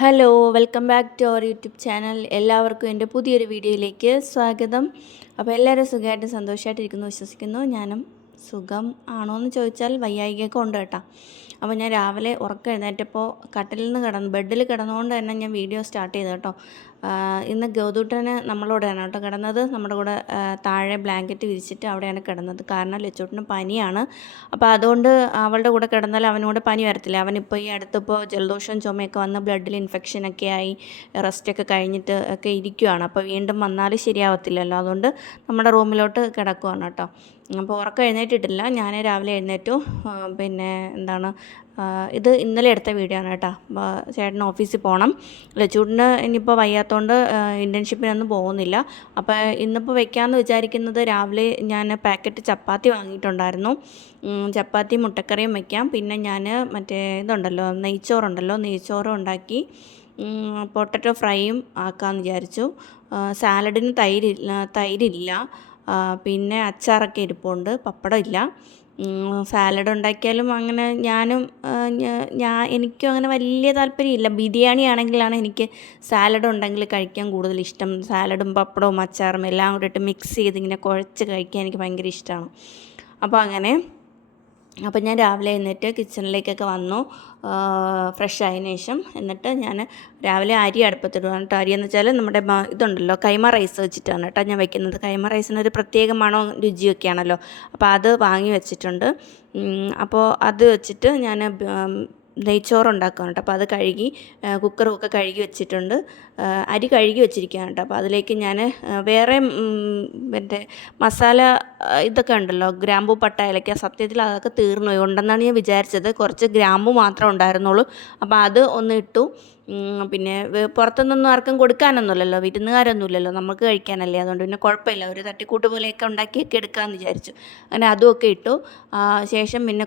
Hello welcome back to our YouTube channel. എല്ലാവർക്കും എൻ്റെ പുതിയൊരു വീഡിയോയിലേക്ക് സ്വാഗതം. അപ്പോൾ എല്ലാവരും സുഖമായിട്ട് സന്തോഷമായിട്ടിരിക്കുന്നു വിശ്വസിക്കുന്നു. ഞാനും സുഖം ആണോ എന്ന് ചോദിച്ചാൽ വയ്യായികയൊക്കെ ഉണ്ട് കേട്ടോ. അപ്പോൾ ഞാൻ രാവിലെ ഉറക്കം എഴുന്നേറ്റപ്പോൾ കട്ടിലിൽ നിന്ന് ബെഡിൽ കിടന്നുകൊണ്ട് തന്നെ ഞാൻ വീഡിയോ സ്റ്റാർട്ട് ചെയ്തു കേട്ടോ. ഇന്ന് ഗൗതൂട്ടന് നമ്മളോടെയാണ് കേട്ടോ കിടന്നത്. നമ്മുടെ കൂടെ താഴെ ബ്ലാങ്കറ്റ് വിരിച്ചിട്ട് അവിടെയാണ് കിടന്നത്. കാരണം ലച്ചൂട്ടിന് പനിയാണ്. അപ്പോൾ അതുകൊണ്ട് അവളുടെ കൂടെ കിടന്നാൽ അവനോട് പനി വരത്തില്ല. അവനിപ്പോൾ ഈ അടുത്തിപ്പോൾ ജലദോഷവും ചുമയൊക്കെ വന്ന് ബ്ലഡിൽ ഇൻഫെക്ഷനൊക്കെ ആയി റെസ്റ്റൊക്കെ കഴിഞ്ഞിട്ട് ഒക്കെ ഇരിക്കുകയാണ്. അപ്പോൾ വീണ്ടും വന്നാൽ ശരിയാവത്തില്ലല്ലോ. അതുകൊണ്ട് നമ്മുടെ റൂമിലോട്ട് കിടക്കുവാണ് കേട്ടോ. അപ്പോൾ ഉറക്കം എഴുന്നേറ്റിട്ടില്ല. ഞാൻ രാവിലെ എഴുന്നേറ്റു. പിന്നെ എന്താണ് ഇത് ഇന്നലെ എടുത്ത വീഡിയോ ആണ് കേട്ടോ. ചേട്ടന് ഓഫീസിൽ പോകണം. ലച്ചൂട്ടിന് ഇനിയിപ്പോൾ വയ്യാത്തതുകൊണ്ട് ഇൻറ്റേൺഷിപ്പിനൊന്നും പോകുന്നില്ല. അപ്പോൾ ഇന്നിപ്പോൾ വെക്കാമെന്ന് വിചാരിക്കുന്നത്, രാവിലെ ഞാൻ പാക്കറ്റ് ചപ്പാത്തി വാങ്ങിയിട്ടുണ്ടായിരുന്നു. ചപ്പാത്തി മുട്ടക്കറിയും വയ്ക്കാം. പിന്നെ ഞാൻ മറ്റേ ഇതുണ്ടല്ലോ നെയ്ച്ചോറും ഉണ്ടാക്കി പൊട്ടറ്റോ ഫ്രൈയും ആക്കാമെന്ന് വിചാരിച്ചു. സാലഡിന് തൈരില്ല. പിന്നെ അച്ചാറൊക്കെ ഇരിപ്പുണ്ട്, പപ്പടം ഇല്ല. സാലഡ് ഉണ്ടാക്കിയാലും അങ്ങനെ എനിക്കും അങ്ങനെ വലിയ താല്പര്യമില്ല. ബിരിയാണി ആണെങ്കിലാണ് എനിക്ക് സാലഡ് ഉണ്ടെങ്കിൽ കഴിക്കാൻ കൂടുതൽ ഇഷ്ടം. സാലഡും പപ്പടവും അച്ചാറും എല്ലാം കൂടെ ഇട്ട് മിക്സ് ചെയ്ത് ഇങ്ങനെ കുഴച്ച് കഴിക്കാൻ എനിക്ക് ഭയങ്കര ഇഷ്ടമാണ്. അപ്പോൾ ഞാൻ രാവിലെ എഴുന്നേറ്റ് കിച്ചണിലേക്കൊക്കെ വന്നു. ഫ്രഷ് ആയതിനു ശേഷം എന്നിട്ട് ഞാൻ രാവിലെ അരി അടുപ്പത്തിടുകയാണ് കേട്ടോ. അരി എന്ന് വെച്ചാൽ നമ്മുടെ ഇതുണ്ടല്ലോ കൈമ റൈസ് വെച്ചിട്ടാണ് കേട്ടോ ഞാൻ വെക്കുന്നത്. കൈമ റൈസിനൊരു പ്രത്യേക മണവും രുചിയൊക്കെയാണല്ലോ. അപ്പോൾ അത് വാങ്ങി വെച്ചിട്ടുണ്ട്. അപ്പോൾ അത് വെച്ചിട്ട് ഞാൻ നെയ്ച്ചോറ് ഉണ്ടാക്കുകയാണ് കേട്ടോ. അപ്പോൾ അത് കുക്കറൊക്കെ കഴുകി വെച്ചിട്ടുണ്ട്. അരി കഴുകി വെച്ചിരിക്കുകയാണ് കേട്ടോ. അപ്പോൾ അതിലേക്ക് ഞാൻ വേറെ മറ്റേ മസാല ഇതൊക്കെ ഉണ്ടല്ലോ, ഗ്രാമ്പൂ പട്ട ഏലക്ക, സത്യത്തിൽ അതൊക്കെ തീർന്നു പോയി. ഉണ്ടെന്നാണ് ഞാൻ വിചാരിച്ചത്. കുറച്ച് ഗ്രാമ്പൂ മാത്രമേ ഉണ്ടായിരുന്നുള്ളൂ. അപ്പോൾ അത് ഒന്ന് ഇട്ടു. പിന്നെ പുറത്തുനിന്നൊന്നും ആർക്കും കൊടുക്കാനൊന്നുമില്ലല്ലോ, വിരുന്നുകാരൊന്നുമില്ലല്ലോ, നമുക്ക് കഴിക്കാനല്ലേ. അതുകൊണ്ട് പിന്നെ കുഴപ്പമില്ല, ഒരു തട്ടിക്കൂട്ട് പോലെയൊക്കെ ഉണ്ടാക്കിയൊക്കെ എടുക്കാമെന്ന് വിചാരിച്ചു. അങ്ങനെ അതുമൊക്കെ ഇട്ടു. ശേഷം പിന്നെ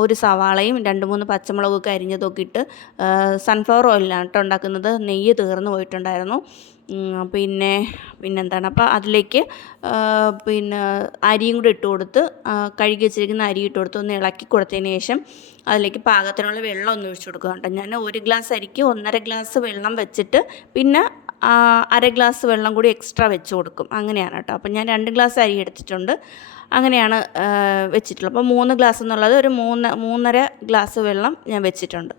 ഒരു സവാളയും 2-3 പച്ചമുളകൊക്കെ അരിഞ്ഞതൊക്കെ ഇട്ട് സൺഫ്ലവർ ഓയിലാണ് കേട്ടോ ഉണ്ടാക്കുന്നത്. നെയ്യ് തീർന്നു പോയിട്ടുണ്ടായിരുന്നു. പിന്നെന്താണ്, അപ്പോൾ അതിലേക്ക് പിന്നെ അരിയും കൂടി ഇട്ട് കൊടുത്ത്, കഴുകി വെച്ചിരിക്കുന്ന അരി ഇട്ട് കൊടുത്ത് ഒന്ന് ഇളക്കി കൊടുത്തതിന് ശേഷം അതിലേക്ക് പാകത്തിനുള്ള വെള്ളം ഒന്ന് ഒഴിച്ചു കൊടുക്കുക കേട്ടോ. ഞാൻ 1 ഗ്ലാസ് അരിക്ക് 1.5 ഗ്ലാസ് വെള്ളം വെച്ചിട്ട് പിന്നെ 1/2 ഗ്ലാസ് വെള്ളം കൂടി എക്സ്ട്രാ വെച്ച് കൊടുക്കും. അങ്ങനെയാണ് കേട്ടോ. അപ്പോൾ ഞാൻ 2 ഗ്ലാസ് അരി എടുത്തിട്ടുണ്ട്. അങ്ങനെയാണ് വെച്ചിട്ടുള്ളത്. അപ്പോൾ 3 ഗ്ലാസ് എന്നുള്ളത് ഒരു 3.5 ഗ്ലാസ് വെള്ളം ഞാൻ വെച്ചിട്ടുണ്ട്.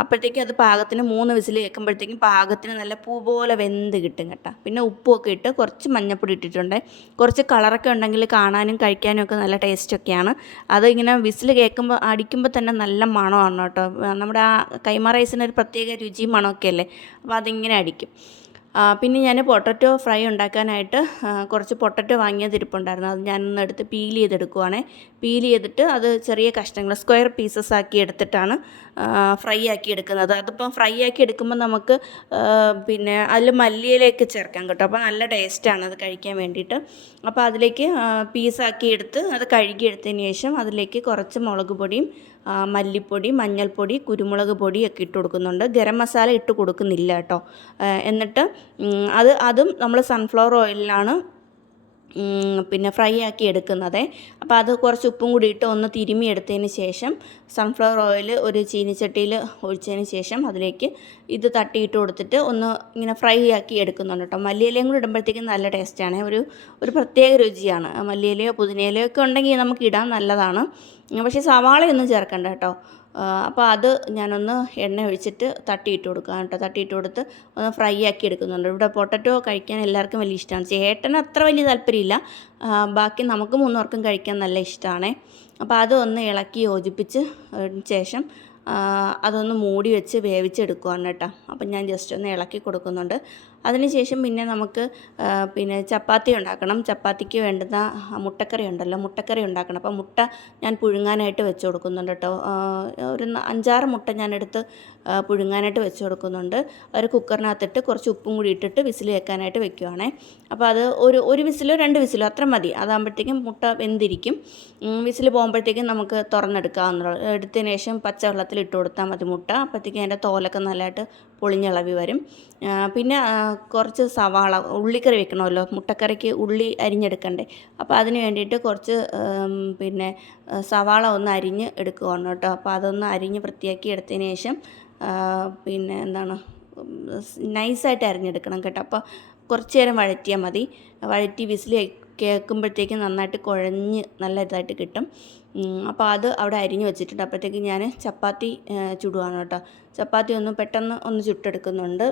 അപ്പോഴത്തേക്കും അത് പാകത്തിന് 3 വിസിൽ കേൾക്കുമ്പോഴത്തേക്കും പാകത്തിന് നല്ല പൂ പോലെ വെന്ത് കിട്ടും കേട്ടോ. പിന്നെ ഉപ്പുമൊക്കെ ഇട്ട് കുറച്ച് മഞ്ഞൾപ്പൊടി ഇട്ടിട്ടുണ്ട്. കുറച്ച് കളറൊക്കെ ഉണ്ടെങ്കിൽ കാണാനും കഴിക്കാനും ഒക്കെ നല്ല ടേസ്റ്റൊക്കെയാണ്. അതിങ്ങനെ വിസിൽ അടിക്കുമ്പോൾ തന്നെ നല്ല മണമാണ് കേട്ടോ. നമ്മുടെ ആ കൈമ റൈസിനൊരു പ്രത്യേക രുചിയും മണമൊക്കെ അല്ലേ. അപ്പോൾ അതിങ്ങനെ അടിക്കും. പിന്നെ ഞാൻ പൊട്ടറ്റോ ഫ്രൈ ഉണ്ടാക്കാനായിട്ട് കുറച്ച് പൊട്ടറ്റോ വാങ്ങിയത് ഇരിപ്പുണ്ടായിരുന്നു. അത് ഞാനൊന്ന് എടുത്ത് പീൽ ചെയ്തെടുക്കുവാണേ. പീൽ ചെയ്തിട്ട് അത് ചെറിയ കഷ്ണങ്ങൾ സ്ക്വയർ പീസസ് ആക്കി എടുത്തിട്ടാണ് ഫ്രൈ ആക്കി എടുക്കുന്നത്. അതിപ്പം ഫ്രൈ ആക്കി എടുക്കുമ്പോൾ നമുക്ക് പിന്നെ അതിൽ മല്ലിയിലേക്ക് ചേർക്കാം കേട്ടോ. അപ്പോൾ നല്ല ടേസ്റ്റാണ് അത് കഴിക്കാൻ വേണ്ടിയിട്ട്. അപ്പോൾ അതിലേക്ക് പീസാക്കി എടുത്ത് അത് കഴുകിയെടുത്തതിന് ശേഷം അതിലേക്ക് കുറച്ച് മുളക് പൊടിയും മല്ലിപ്പൊടി, മഞ്ഞൾപ്പൊടി, കുരുമുളക് പൊടിയൊക്കെ ഇട്ട് കൊടുക്കുന്നുണ്ട്. ഗരം മസാല ഇട്ട് കൊടുക്കുന്നില്ല കേട്ടോ. എന്നിട്ട് അതും നമ്മൾ സൺഫ്ലവർ ഓയിലിലാണ് പിന്നെ ഫ്രൈ ആക്കി എടുക്കുന്നത്. അപ്പോൾ അത് കുറച്ച് ഉപ്പും കൂടി ഇട്ട് ഒന്ന് തിരുമ്മി എടുത്തതിന് ശേഷം സൺഫ്ലവർ ഓയിൽ ഒരു ചീനിച്ചട്ടിയിൽ ഒഴിച്ചതിന് ശേഷം അതിലേക്ക് ഇത് തട്ടിയിട്ട് കൊടുത്തിട്ട് ഒന്ന് ഇങ്ങനെ ഫ്രൈ ആക്കി എടുക്കുന്നുണ്ട് കേട്ടോ. മല്ലിയിലയും കൂടി ഇടുമ്പോഴത്തേക്കും നല്ല ടേസ്റ്റാണ്. ഒരു പ്രത്യേക രുചിയാണ്. മല്ലിയിലയോ പുതിനയിലയോ ഒക്കെ ഉണ്ടെങ്കിൽ നമുക്ക് ഇടാൻ നല്ലതാണ്. പക്ഷേ സവാളയൊന്നും ചേർക്കണ്ട കേട്ടോ. അപ്പോൾ അത് ഞാനൊന്ന് എണ്ണ ഒഴിച്ചിട്ട് തട്ടിയിട്ട് കൊടുക്കാം കേട്ടോ. തട്ടിയിട്ട് കൊടുത്ത് ഒന്ന് ഫ്രൈ ആക്കി എടുക്കുന്നുണ്ട്. ഇവിടെ പൊട്ടറ്റോ കഴിക്കാൻ എല്ലാവർക്കും വലിയ ഇഷ്ടമാണ്. ചേട്ടന് അത്ര വലിയ താല്പര്യമില്ല. ബാക്കി നമുക്ക് 3 പേർക്കും കഴിക്കാൻ നല്ല ഇഷ്ടമാണ്. അപ്പോൾ അതൊന്ന് ഇളക്കി യോജിപ്പിച്ച് ശേഷം അതൊന്ന് മൂടി വെച്ച് വേവിച്ചെടുക്കുകയാണ് കേട്ടോ. അപ്പം ഞാൻ ജസ്റ്റ് ഒന്ന് ഇളക്കി കൊടുക്കുന്നുണ്ട്. അതിനുശേഷം പിന്നെ നമുക്ക് പിന്നെ ചപ്പാത്തി ഉണ്ടാക്കണം. ചപ്പാത്തിക്ക് വേണ്ടുന്ന മുട്ടക്കറി ഉണ്ടാക്കണം. അപ്പോൾ മുട്ട ഞാൻ പുഴുങ്ങാനായിട്ട് വെച്ച് കൊടുക്കുന്നുണ്ട് കേട്ടോ. ഒരു 5-6 മുട്ട ഞാനെടുത്ത് പുഴുങ്ങാനായിട്ട് വെച്ച് കൊടുക്കുന്നുണ്ട്. ഒരു കുക്കറിനകത്തിട്ട് കുറച്ച് ഉപ്പും കൂടി ഇട്ടിട്ട് വിസിൽ വെക്കാനായിട്ട് വെക്കുവാണേ. അപ്പോൾ അത് ഒരു വിസിലോ 2 വിസിലോ അത്ര മതി. അതാകുമ്പോഴത്തേക്കും മുട്ട വെന്തിരിക്കും. വിസിൽ പോകുമ്പോഴത്തേക്കും നമുക്ക് തുറന്നെടുക്കാവുന്നതാണ്. എടുത്തതിന് ശേഷം പച്ചവെള്ളത്തിൽ ഇട്ട് കൊടുത്താൽ മതി മുട്ട. അപ്പോഴത്തേക്കും അതിൻ്റെ തോലൊക്കെ നല്ലതായിട്ട് പൊളിഞ്ഞിളവി വരും. പിന്നെ കുറച്ച് സവാള, ഉള്ളിക്കറി വെക്കണമല്ലോ, മുട്ടക്കറിക്ക് ഉള്ളി അരിഞ്ഞെടുക്കണ്ടേ. അപ്പോൾ അതിന് വേണ്ടിയിട്ട് കുറച്ച് പിന്നെ സവാള ഒന്ന് അരിഞ്ഞ് എടുക്കുകയാണ് കേട്ടോ. അപ്പോൾ അതൊന്ന് അരിഞ്ഞ് വൃത്തിയാക്കി എടുത്തതിന് ശേഷം പിന്നെ നൈസായിട്ട് അരിഞ്ഞെടുക്കണം കേട്ടോ. അപ്പോൾ കുറച്ച് നേരം വഴറ്റിയാൽ മതി. വഴറ്റി വിസിൽ കേൾക്കുമ്പോഴത്തേക്കും നന്നായിട്ട് കുഴഞ്ഞ് നല്ല ഇതായിട്ട് കിട്ടും. അപ്പോൾ അത് അവിടെ അരിഞ്ഞ് വെച്ചിട്ടുണ്ട്. അപ്പോഴത്തേക്ക് ഞാൻ ചപ്പാത്തി ചുടുവാണ് കേട്ടോ. ചപ്പാത്തി പെട്ടെന്ന് ചുട്ടെടുക്കുന്നുണ്ട്.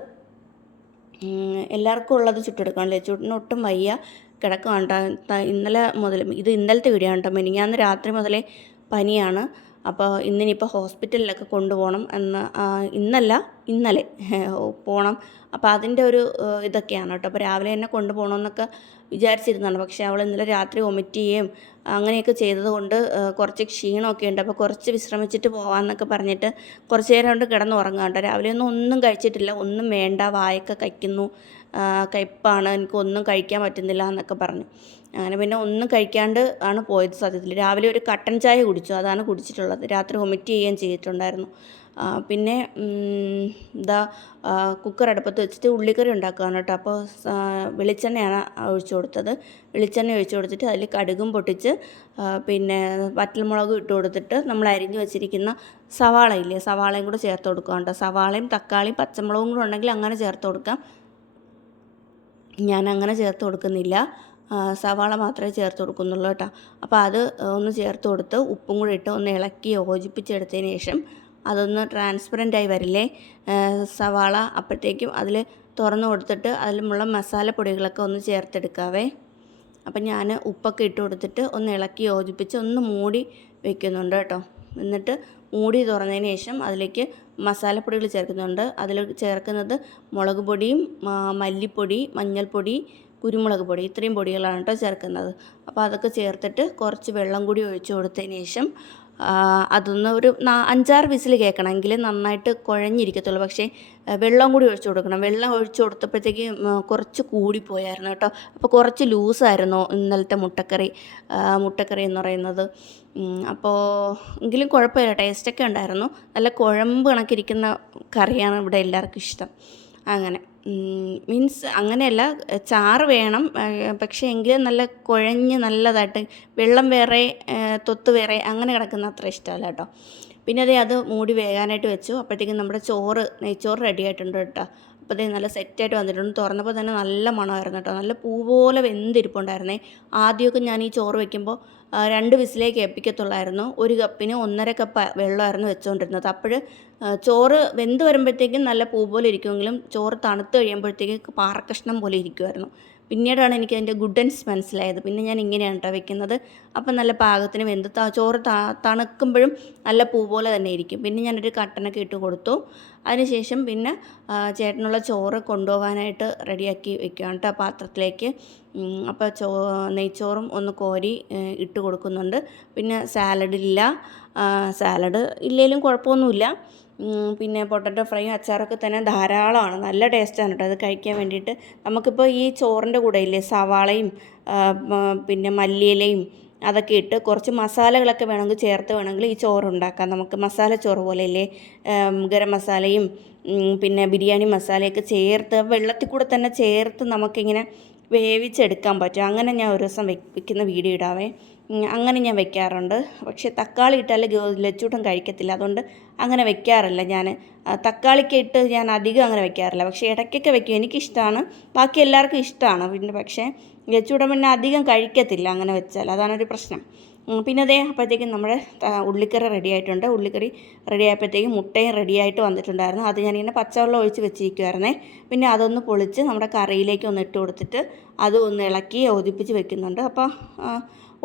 എല്ലാവർക്കും ഉള്ളത് ചുട്ടെടുക്കണമല്ലേ. ഒട്ടും വയ്യ കിടക്കുകയാണ്. ഇന്നലെ മുതൽ ഇത് ഇന്നലത്തെ വീഡിയോ ആണ് കേട്ടോ. മിനിഞ്ഞാന്ന് രാത്രി മുതലേ പനിയാണ്. അപ്പോൾ ഇന്നിനിപ്പോൾ ഹോസ്പിറ്റലിലൊക്കെ കൊണ്ടുപോകണം ഇന്നലെ പോകണം. അപ്പോൾ അതിൻ്റെ ഒരു ഇതൊക്കെയാണ് കേട്ടോ. അപ്പോൾ രാവിലെ തന്നെ കൊണ്ടുപോകണമെന്നൊക്കെ വിചാരിച്ചിരുന്നതാണ്. പക്ഷേ അവൾ ഇന്നലെ രാത്രി വൊമിറ്റ് ചെയ്യുകയും അങ്ങനെയൊക്കെ ചെയ്തതുകൊണ്ട് കുറച്ച് ക്ഷീണമൊക്കെ ഉണ്ട്. അപ്പോൾ കുറച്ച് വിശ്രമിച്ചിട്ട് പോകാമെന്നൊക്കെ പറഞ്ഞിട്ട് കുറച്ച് നേരം കൊണ്ട് കിടന്നുറങ്ങാണ്ട്. രാവിലെ ഒന്നും കഴിച്ചിട്ടില്ല. ഒന്നും വേണ്ട, വായൊക്കെ കയ്ക്കുന്നു, കയ്പ്പാണ്, എനിക്കൊന്നും കഴിക്കാൻ പറ്റുന്നില്ല എന്നൊക്കെ പറഞ്ഞു. അങ്ങനെ പിന്നെ ഒന്നും കഴിക്കാണ്ട് ആണ് പോയത്. സത്യത്തിൽ രാവിലെ ഒരു കട്ടൻ ചായ കുടിച്ചു, അതാണ് കുടിച്ചിട്ടുള്ളത്. രാത്രി വൊമിറ്റ് ചെയ്യുകയും ചെയ്തിട്ടുണ്ടായിരുന്നു. പിന്നെ കുക്കർ അടുപ്പത്ത് വെച്ചിട്ട് ഉള്ളിക്കറി ഉണ്ടാക്കുകയാണ് കേട്ടോ. അപ്പോൾ വെളിച്ചെണ്ണയാണ് ഒഴിച്ചു കൊടുത്തത്. വെളിച്ചെണ്ണ ഒഴിച്ചു കൊടുത്തിട്ട് അതിൽ കടുകും പൊട്ടിച്ച് പിന്നെ വറ്റൽമുളകും ഇട്ട് കൊടുത്തിട്ട് നമ്മൾ അരിഞ്ഞു വെച്ചിരിക്കുന്ന സവാളയും കൂടെ ചേർത്ത് കൊടുക്കുക കേട്ടോ. സവാളയും തക്കാളിയും പച്ചമുളകും കൂടെ ഉണ്ടെങ്കിൽ അങ്ങനെ ചേർത്ത് കൊടുക്കാം. ഞാൻ അങ്ങനെ ചേർത്ത് കൊടുക്കുന്നില്ല, സവാള മാത്രമേ ചേർത്ത് കൊടുക്കുന്നുള്ളൂ കേട്ടോ. അപ്പോൾ അത് ചേർത്ത് കൊടുത്ത് ഉപ്പും കൂടി ഇട്ട് ഇളക്കി യോജിപ്പിച്ചെടുത്തതിന് ശേഷം അതൊന്ന് ട്രാൻസ്പെറൻ്റായി വരില്ലേ സവാള, അപ്പോഴത്തേക്കും അതിൽ തുറന്ന് കൊടുത്തിട്ട് അതിലുള്ള മസാലപ്പൊടികളൊക്കെ ചേർത്തെടുക്കാവേ. അപ്പം ഞാൻ ഉപ്പൊക്കെ ഇട്ട് കൊടുത്തിട്ട് ഇളക്കി യോജിപ്പിച്ച് മൂടി വയ്ക്കുന്നുണ്ട് കേട്ടോ. എന്നിട്ട് മൂടി തുറന്നതിന് ശേഷം അതിലേക്ക് മസാലപ്പൊടികൾ ചേർക്കുന്നുണ്ട്. അതിൽ ചേർക്കുന്നത് മുളക് പൊടിയും മല്ലിപ്പൊടി, മഞ്ഞൾപ്പൊടി, കുരുമുളക് പൊടി, ഇത്രയും പൊടികളാണ് കേട്ടോ ചേർക്കുന്നത്. അപ്പോൾ അതൊക്കെ ചേർത്തിട്ട് കുറച്ച് വെള്ളം കൂടി ഒഴിച്ചു കൊടുത്തതിന് ശേഷം ഒരു 5-6 വിസിൽ കേൾക്കണമെങ്കിൽ നന്നായിട്ട് കുഴഞ്ഞിരിക്കത്തുള്ളൂ. പക്ഷേ വെള്ളം കൂടി ഒഴിച്ചു കൊടുക്കണം. വെള്ളം ഒഴിച്ചു കൊടുത്തപ്പോഴത്തേക്ക് കുറച്ച് കൂടിപ്പോയായിരുന്നു കേട്ടോ. അപ്പോൾ കുറച്ച് ലൂസായിരുന്നു ഇന്നലത്തെ മുട്ടക്കറി എന്ന് പറയുന്നത്. അപ്പോൾ എങ്കിലും കുഴപ്പമില്ല, ടേസ്റ്റൊക്കെ ഉണ്ടായിരുന്നു. നല്ല കുഴമ്പ് കണക്കിരിക്കുന്ന കറിയാണ് ഇവിടെ എല്ലാവർക്കും ഇഷ്ടം. അങ്ങനെ മീൻസ് അങ്ങനെയല്ല, ചാറ് വേണം, പക്ഷേ എങ്കിലും നല്ല കുഴഞ്ഞ് നല്ലതായിട്ട് വെള്ളം വേറെ തൊത്ത് വേറെ അങ്ങനെ കിടക്കുന്ന അത്ര ഇഷ്ടമല്ല കേട്ടോ. പിന്നെ അത് മൂടി വേകാനായിട്ട് വെച്ചു. അപ്പോഴത്തേക്കും നമ്മുടെ നെയ്ച്ചോറ് റെഡി ആയിട്ടുണ്ട് കേട്ടോ. അപ്പോൾ നല്ല സെറ്റായിട്ട് വന്നിട്ടുണ്ട്. തുറന്നപ്പോൾ തന്നെ നല്ല മണമായിരുന്നു കേട്ടോ. നല്ല പൂ പോലെ വെന്തിരിപ്പുണ്ടായിരുന്നേ. ആദ്യമൊക്കെ ഞാൻ ഈ ചോറ് വയ്ക്കുമ്പോൾ 2 വിസിലേക്ക് ഏൽപ്പിക്കത്തുള്ളായിരുന്നു. 1 കപ്പിന് 1.5 കപ്പ് വെള്ളമായിരുന്നു വെച്ചുകൊണ്ടിരുന്നത്. അപ്പോൾ ചോറ് വെന്ത് വരുമ്പോഴത്തേക്കും നല്ല പൂ പോലെ ഇരിക്കുമെങ്കിലും ചോറ് തണുത്ത് കഴിയുമ്പോഴത്തേക്ക് പാറക്കഷ്ണം പോലെ ഇരിക്കുമായിരുന്നു. പിന്നീടാണ് എനിക്കതിൻ്റെ ഗുഡൻസ് മനസ്സിലായത്. പിന്നെ ഞാൻ ഇങ്ങനെയാണ് കേട്ടോ വെക്കുന്നത്. അപ്പം നല്ല പാകത്തിന് വെന്ത് ചോറ് തണുക്കുമ്പോഴും നല്ല പൂ പോലെ തന്നെ ഇരിക്കും. പിന്നെ ഞാനൊരു കട്ടനൊക്കെ ഇട്ട് കൊടുത്തു. അതിനുശേഷം പിന്നെ ചേട്ടനുള്ള ചോറ് കൊണ്ടുപോകാനായിട്ട് റെഡിയാക്കി വെക്കുകയാണ് കേട്ടോ പാത്രത്തിലേക്ക്. അപ്പോൾ നെയ്ച്ചോറും കോരി ഇട്ട് കൊടുക്കുന്നുണ്ട്. പിന്നെ സാലഡ് ഇല്ലെങ്കിലും കുഴപ്പമൊന്നുമില്ല. പിന്നെ പൊട്ടറ്റോ ഫ്രൈയും അച്ചാറൊക്കെ തന്നെ ധാരാളമാണ്. നല്ല ടേസ്റ്റാണ് കേട്ടോ അത് കഴിക്കാൻ വേണ്ടിയിട്ട്. നമുക്കിപ്പോൾ ഈ ചോറിൻ്റെ കൂടെ ഇല്ലേ സവാളയും പിന്നെ മല്ലിയിലയും അതൊക്കെ ഇട്ട് കുറച്ച് മസാലകളൊക്കെ വേണമെങ്കിൽ ഈ ചോറുണ്ടാക്കാം. നമുക്ക് മസാല ചോറ് പോലെ ഇല്ലേ, ഗരം മസാലയും പിന്നെ ബിരിയാണി മസാലയൊക്കെ ചേർത്ത് വെള്ളത്തിൽ കൂടെ തന്നെ ചേർത്ത് നമുക്കിങ്ങനെ വേവിച്ചെടുക്കാൻ പറ്റും. അങ്ങനെ ഞാൻ ഒരു ദിവസം വെക്കുന്ന വീഡിയോ ഇടാവേ. അങ്ങനെ ഞാൻ വെക്കാറുണ്ട്. പക്ഷേ തക്കാളി ഇട്ടാൽ ലച്ചൂട്ടൻ കഴിക്കത്തില്ല, അതുകൊണ്ട് അങ്ങനെ വെക്കാറില്ല ഞാൻ. തക്കാളിക്ക് ഇട്ട് ഞാൻ അധികം അങ്ങനെ വെക്കാറില്ല. പക്ഷേ ഇടയ്ക്കൊക്കെ വെക്കും, എനിക്കിഷ്ടമാണ്, ബാക്കി എല്ലാവർക്കും ഇഷ്ടമാണ്. പിന്നെ പക്ഷേ ലച്ചൂട്ടൻ പിന്നെ അധികം കഴിക്കത്തില്ല അങ്ങനെ വെച്ചാൽ, അതാണൊരു പ്രശ്നം. പിന്നെ അപ്പോഴത്തേക്കും നമ്മുടെ ഉള്ളിക്കറി റെഡി ആയിട്ടുണ്ട്. ഉള്ളിക്കറി റെഡി ആയപ്പോഴത്തേക്കും മുട്ടയും റെഡിയായിട്ട് വന്നിട്ടുണ്ടായിരുന്നു. അത് ഞാനിങ്ങനെ പച്ചവെള്ളം ഒഴിച്ച് വെച്ചിരിക്കുമായിരുന്നേ. പിന്നെ അതൊന്ന് പൊളിച്ച് നമ്മുടെ കറിയിലേക്ക് ഇട്ട് കൊടുത്തിട്ട് അത് ഇളക്കി യോജിപ്പിച്ച് വെക്കുന്നുണ്ട്. അപ്പോൾ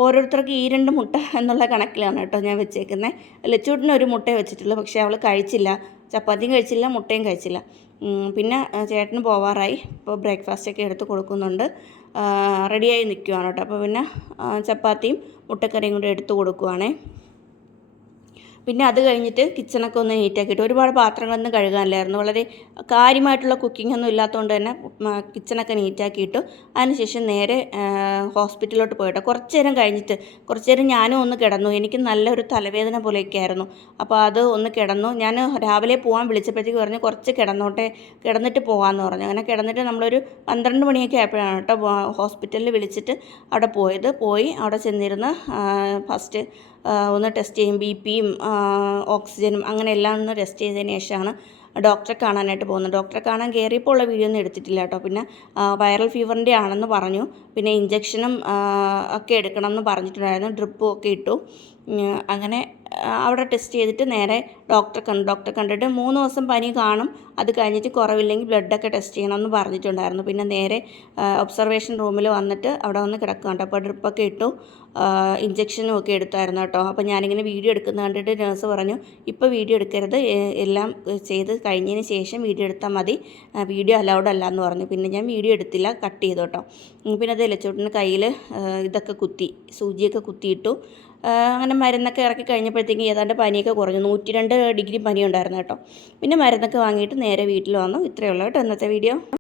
ഓരോരുത്തർക്ക് ഈ 2 മുട്ട എന്നുള്ള കണക്കിലാണ് കേട്ടോ ഞാൻ വെച്ചേക്കുന്നത്. ലച്ചൂട്ടിന് 1 മുട്ടയെ വെച്ചിട്ടുള്ളൂ, പക്ഷേ അവൾ കഴിച്ചില്ല, ചപ്പാത്തിയും കഴിച്ചില്ല, മുട്ടയും കഴിച്ചില്ല. പിന്നെ ചേട്ടന് പോവാറായി. ഇപ്പോൾ ബ്രേക്ക്ഫാസ്റ്റൊക്കെ എടുത്ത് കൊടുക്കുന്നുണ്ട്. റെഡിയായി നിൽക്കുവാണ് കേട്ടോ. അപ്പോൾ പിന്നെ ചപ്പാത്തിയും മുട്ടക്കറിയും കൂടെ എടുത്ത് കൊടുക്കുവാണേ. പിന്നെ അത് കഴിഞ്ഞിട്ട് കിച്ചണൊക്കെ നീറ്റാക്കിയിട്ട് ഒരുപാട് പാത്രങ്ങളൊന്നും കഴുകാനില്ലായിരുന്നു. വളരെ കാര്യമായിട്ടുള്ള കുക്കിങ്ങൊന്നും ഇല്ലാത്തതുകൊണ്ട് തന്നെ കിച്ചണൊക്കെ നീറ്റാക്കിയിട്ടു. അതിനുശേഷം നേരെ ഹോസ്പിറ്റലിലോട്ട് പോയിട്ട് കുറച്ച് നേരം ഞാനും കിടന്നു. എനിക്ക് നല്ലൊരു തലവേദന പോലെയൊക്കെ ആയിരുന്നു. അപ്പോൾ അത് കിടന്നു. ഞാൻ രാവിലെ പോകാൻ വിളിച്ചപ്പോഴത്തേക്ക് പറഞ്ഞു കുറച്ച് കിടന്നിട്ട് പോകാമെന്ന് പറഞ്ഞു. അങ്ങനെ കിടന്നിട്ട് നമ്മളൊരു 12 മണിയൊക്കെ ആയപ്പോഴാണ് കേട്ടോ ഹോസ്പിറ്റലിൽ വിളിച്ചിട്ട് അവിടെ പോയി അവിടെ ചെന്നിരുന്ന് ഫസ്റ്റ് ടെസ്റ്റ് ചെയ്യും, ബി പിയും ഓക്സിജനും അങ്ങനെ എല്ലാം ടെസ്റ്റ് ചെയ്തതിന് ശേഷമാണ് ഡോക്ടറെ കാണാനായിട്ട് പോകുന്നത്. ഡോക്ടറെ കാണാൻ കയറിയപ്പോൾ ഉള്ള വീഡിയോ ഒന്നും എടുത്തിട്ടില്ല കേട്ടോ. പിന്നെ വൈറൽ ഫീവറിൻ്റെ ആണെന്ന് പറഞ്ഞു. പിന്നെ ഇഞ്ചക്ഷനും ഒക്കെ എടുക്കണം എന്ന് പറഞ്ഞിട്ടുണ്ടായിരുന്നു. ഡ്രിപ്പും ഒക്കെ ഇട്ടു. അങ്ങനെ അവിടെ ടെസ്റ്റ് ചെയ്തിട്ട് നേരെ ഡോക്ടറെ കണ്ടിട്ട് 3 ദിവസം പനി കാണും. അത് കഴിഞ്ഞിട്ട് കുറവില്ലെങ്കിൽ ബ്ലഡൊക്കെ ടെസ്റ്റ് ചെയ്യണമെന്ന് പറഞ്ഞിട്ടുണ്ടായിരുന്നു. പിന്നെ നേരെ ഒബ്സർവേഷൻ റൂമിൽ വന്നിട്ട് അവിടെ വന്ന് കിടക്കുകയുണ്ട്. അപ്പോൾ ഡ്രിപ്പൊക്കെ ഇട്ടു, ഇഞ്ചക്ഷനും ഒക്കെ എടുത്തായിരുന്നു കേട്ടോ. അപ്പോൾ ഞാനിങ്ങനെ വീഡിയോ എടുക്കുന്നത് കണ്ടിട്ട് നഴ്സ് പറഞ്ഞു, ഇപ്പോൾ വീഡിയോ എടുക്കരുത്, എല്ലാം ചെയ്ത് കഴിഞ്ഞതിന് ശേഷം വീഡിയോ എടുത്താൽ മതി, വീഡിയോ അലൗഡ് അല്ല എന്ന് പറഞ്ഞു. പിന്നെ ഞാൻ വീഡിയോ എടുത്തില്ല, കട്ട് ചെയ്തു കേട്ടോ. പിന്നെ അത് ലച്ചുവേട്ടൻ്റെ കയ്യിൽ ഇതൊക്കെ സൂചിയൊക്കെ കുത്തിയിട്ടു. അങ്ങനെ മരുന്നൊക്കെ ഇറക്കി കഴിഞ്ഞപ്പോഴത്തേക്കും ഏതാണ്ട് പനിയൊക്കെ കുറഞ്ഞു. 102 ഡിഗ്രി പനി ഉണ്ടായിരുന്നു കേട്ടോ. പിന്നെ മരുന്നൊക്കെ വാങ്ങിയിട്ട് നേരെ വീട്ടിൽ വന്നു. ഇത്രയേ ഉള്ളൂ കേട്ടോ ഇന്നത്തെ വീഡിയോ.